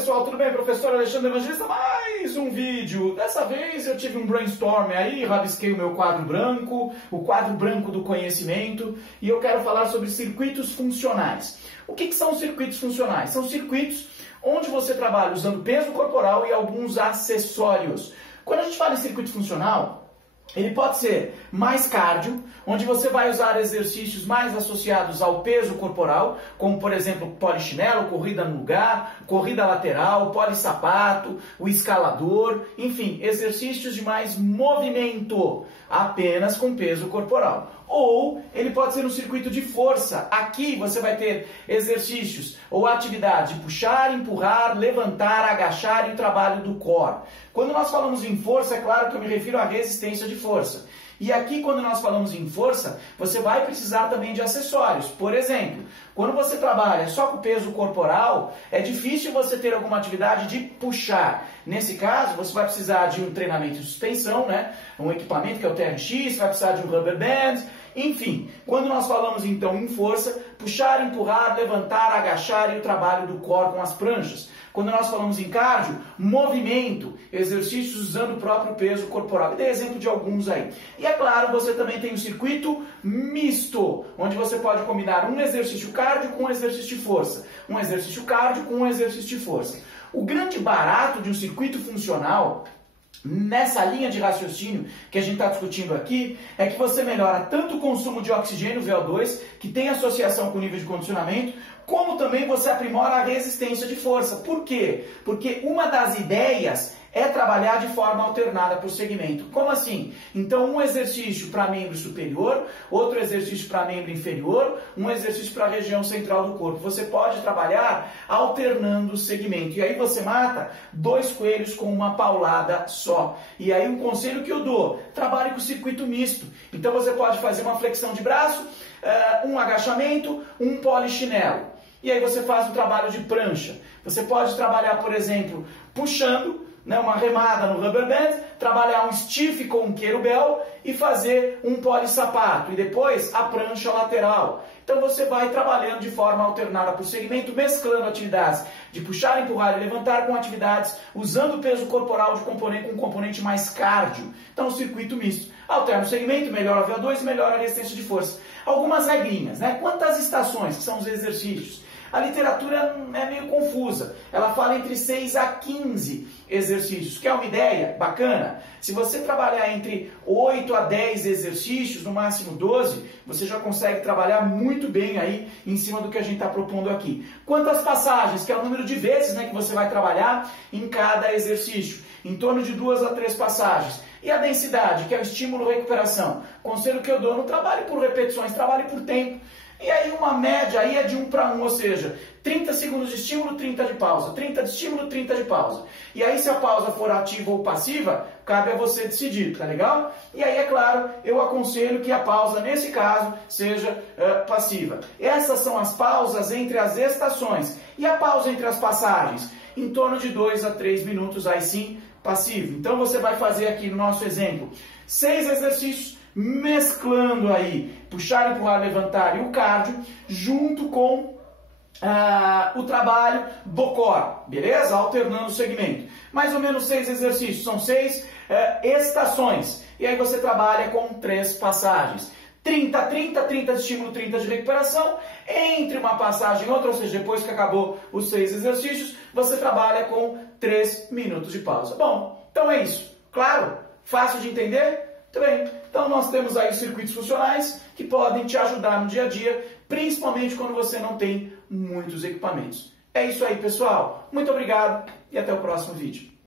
pessoal, tudo bem? Professor Alexandre Evangelista, mais um vídeo. Dessa vez eu tive um brainstorm aí, rabisquei o meu quadro branco, o quadro branco do conhecimento, e eu quero falar sobre circuitos funcionais. O que são circuitos funcionais? São circuitos onde você trabalha usando peso corporal e alguns acessórios. Quando a gente fala em circuito funcional, ele pode ser mais cardio, onde você vai usar exercícios mais associados ao peso corporal, como por exemplo polichinelo, corrida no lugar, corrida lateral, polissapato, o escalador, enfim, exercícios de mais movimento, apenas com peso corporal. Ou ele pode ser um circuito de força. Aqui você vai ter exercícios ou atividade de puxar, empurrar, levantar, agachar e o trabalho do core. Quando nós falamos em força, é claro que eu me refiro à resistência de força. E aqui, quando nós falamos em força, você vai precisar também de acessórios. Por exemplo, quando você trabalha só com peso corporal, é difícil você ter alguma atividade de puxar. Nesse caso, você vai precisar de um treinamento de suspensão, né? Um equipamento que é o TRX, vai precisar de um rubber band. Enfim, quando nós falamos então em força, puxar, empurrar, levantar, agachar e o trabalho do core com as pranchas. Quando nós falamos em cardio, movimento, exercícios usando o próprio peso corporal. E dei exemplo de alguns aí. E é claro, você também tem o circuito misto, onde você pode combinar um exercício cardio com um exercício de força. Um exercício cardio com um exercício de força. O grande barato de um circuito funcional, nessa linha de raciocínio que a gente está discutindo aqui, é que você melhora tanto o consumo de oxigênio, VO2, que tem associação com o nível de condicionamento, como também você aprimora a resistência de força. Por quê? Porque uma das ideias é trabalhar de forma alternada por segmento. Como assim? Então, um exercício para membro superior, outro exercício para membro inferior, um exercício para a região central do corpo. Você pode trabalhar alternando o segmento. E aí você mata dois coelhos com uma paulada só. E aí um conselho que eu dou, trabalhe com circuito misto. Então você pode fazer uma flexão de braço, um agachamento, um polichinelo. E aí você faz o trabalho de prancha. Você pode trabalhar, por exemplo, puxando, uma remada no rubber band, trabalhar um stiff com um kettlebell e fazer um polissapato. E depois a prancha lateral. Então você vai trabalhando de forma alternada por segmento, mesclando atividades de puxar, empurrar e levantar com atividades usando o peso corporal de componente com um componente mais cardio. Então o circuito misto. Alterna o segmento, melhora o VO2 e melhora a resistência de força. Algumas regrinhas, né? Quantas estações, que são os exercícios? A literatura é meio confusa. Ela fala entre 6 a 15 exercícios. Quer uma ideia? Bacana? Se você trabalhar entre 8 a 10 exercícios, no máximo 12, você já consegue trabalhar muito bem aí em cima do que a gente está propondo aqui. Quantas passagens? Que é o número de vezes, que você vai trabalhar em cada exercício. Em torno de 2 a 3 passagens. E a densidade, que é o estímulo-recuperação. Conselho que eu dou, não trabalhe por repetições, trabalhe por tempo. E aí uma média aí é de 1 para 1, ou seja, 30 segundos de estímulo, 30 de pausa. 30 de estímulo, 30 de pausa. E aí se a pausa for ativa ou passiva, cabe a você decidir, tá legal? E aí, é claro, eu aconselho que a pausa, nesse caso, seja passiva. Essas são as pausas entre as estações. E a pausa entre as passagens? Em torno de 2 a 3 minutos, aí sim, passivo. Então você vai fazer aqui no nosso exemplo 6 exercícios, mesclando aí puxar, empurrar, levantar e o cardio, junto com o trabalho do core, beleza? Alternando o segmento. Mais ou menos 6 exercícios, são 6 estações. E aí você trabalha com 3 passagens. 30, 30, 30 de estímulo, 30 de recuperação. Entre uma passagem e outra, ou seja, depois que acabou os 6 exercícios, você trabalha com 3 minutos de pausa. Bom, então é isso. Claro? Fácil de entender? Muito bem. Então nós temos aí os circuitos funcionais que podem te ajudar no dia a dia, principalmente quando você não tem muitos equipamentos. É isso aí, pessoal. Muito obrigado e até o próximo vídeo.